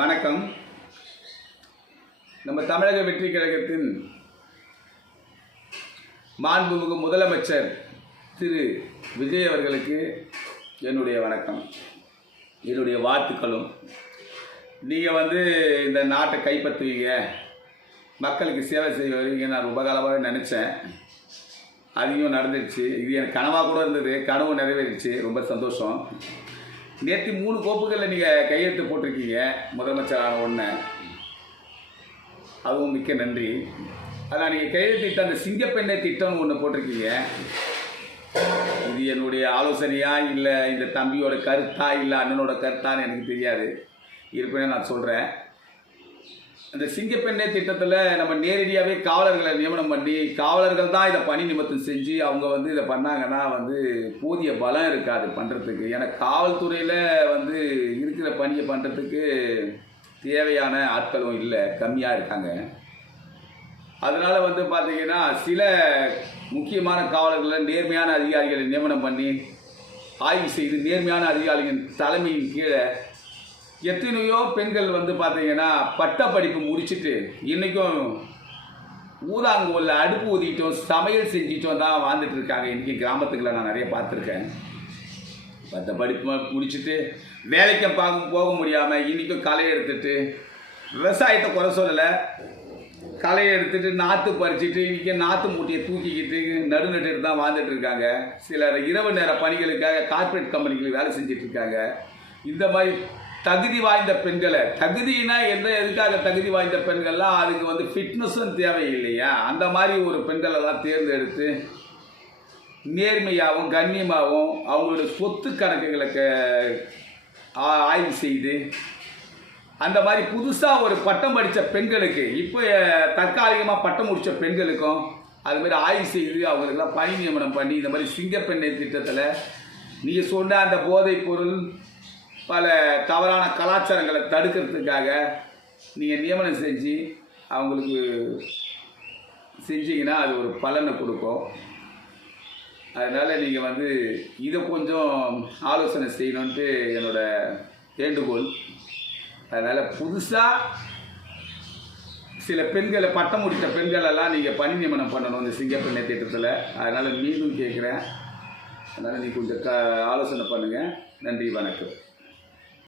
வணக்கம். நம்ம தமிழக வெற்றி கழகத்தின் மாண்புமிகு முதலமைச்சர் திரு விஜய் அவர்களுக்கு என்னுடைய வணக்கம், என்னுடைய வாழ்த்துக்களும். நீங்கள் இந்த நாட்டை கைப்பற்றுவீங்க, மக்களுக்கு சேவை செய்வீங்க நான் ரொம்ப காலமாக நினச்சேன். அதையும் நடந்துருச்சு. இது எனக்கு கனவாக கூட இருந்தது, கனவு நிறைவேறிச்சு. ரொம்ப சந்தோஷம். நேற்று 3 கோப்புகளில் நீங்கள் கையெழுத்து போட்டிருக்கீங்க முதலமைச்சரான ஒன்று, அதுவும் மிக்க நன்றி. அதான் நீங்கள் கையெழுத்திட்ட அந்த சிங்கப்பெண்ணை திட்டம்னு ஒன்று போட்டிருக்கீங்க. இது என்னுடைய ஆலோசனையா இல்லை இந்த தம்பியோட கருத்தா இல்லை அண்ணனோட கருத்தான்னு எனக்கு தெரியாது. இருப்பேன்னு நான் சொல்கிறேன். அந்த சிங்கப்பெண்ணை திட்டத்தில் நம்ம நேரடியாகவே காவலர்களை நியமனம் பண்ணி காவலர்கள் தான் இதை பணி நிமித்தம் செஞ்சு அவங்க இதை பண்ணாங்கன்னா போதிய பலம் இருக்காது பண்ணுறதுக்கு. ஏன்னா காவல்துறையில் இருக்கிற பணியை பண்ணுறதுக்கு தேவையான ஆட்களும் இல்லை, கம்மியாக இருக்காங்க. அதனால் பார்த்திங்கன்னா சில முக்கியமான காவலர்களை நேர்மையான அதிகாரிகளை நியமனம் பண்ணி ஆய்வு செய்து நேர்மையான அதிகாரிகளின் தலைமையின் கீழே எத்தனையோ பெண்கள் பார்த்தீங்கன்னா பட்டப்படிப்பு முடிச்சுட்டு இன்றைக்கும் ஊதாங்கோலில் அடுப்பு ஊதிட்டோம் சமையல் செஞ்சிட்டோம் தான் வாழ்ந்துட்டு இருக்காங்க. இன்றைக்கி கிராமத்துக்குள்ள நான் நிறைய பார்த்துருக்கேன். படிப்பு முடிச்சுட்டு வேலைக்கு போக முடியாமல் இன்றைக்கும் களை எடுத்துட்டு விவசாயத்தை குறை சொல்லலை, களையை எடுத்துட்டு நாற்று பறிச்சுட்டு இன்றைக்கி நாற்று மூட்டையை தூக்கிக்கிட்டு நடுநட்டு தான் வாழ்ந்துட்டு இருக்காங்க. சிலர் இரவு நேர பணிகளுக்காக கார்ப்பரேட் கம்பெனிகளுக்கு வேலை செஞ்சுட்டு இருக்காங்க. இந்த மாதிரி தகுதி வாய்ந்த பெண்களை, தகுதினா எதுக்காக தகுதி வாய்ந்த பெண்கள்லாம் அதுக்கு ஃபிட்னஸும் தேவையில்லையா, அந்த மாதிரி ஒரு பெண்களெல்லாம் தேர்ந்தெடுத்து நேர்மையாகவும் கண்ணியமாகவும் அவங்களோட சொத்து கணக்குகளை ஆய்வு செய்து அந்த மாதிரி புதுசாக ஒரு பட்டம் படித்த பெண்களுக்கு இப்போ தற்காலிகமாக பட்டம் முடித்த பெண்களுக்கும் அதுமாதிரி ஆய்வு செய்து அவங்களுக்கெல்லாம் பணி நியமனம் பண்ணி இந்த மாதிரி சிங்கப்பெண்ணை திட்டத்தில் நீங்கள் சொன்ன அந்த போதைப் பொருள் பல தவறான கலாச்சாரங்களை தடுக்கிறதுக்காக நீங்கள் நியமனம் செஞ்சு அவங்களுக்கு செஞ்சீங்கன்னா அது ஒரு பலனை கொடுக்கும். அதனால் நீங்கள் இதை கொஞ்சம் ஆலோசனை செய்யணுன்ட்டு என்னோடய வேண்டுகோள். அதனால் புதுசாக சில பெண்களை பட்டம் முடித்த பெண்களெல்லாம் நீங்கள் பணி நியமனம் பண்ணணும் இந்த சிங்கப்பெண்ணை திட்டத்தில். அதனால் மீண்டும் கேட்குறேன். அதனால் நீங்கள் கொஞ்சம் ஆலோசனை பண்ணுங்கள். நன்றி, வணக்கம்.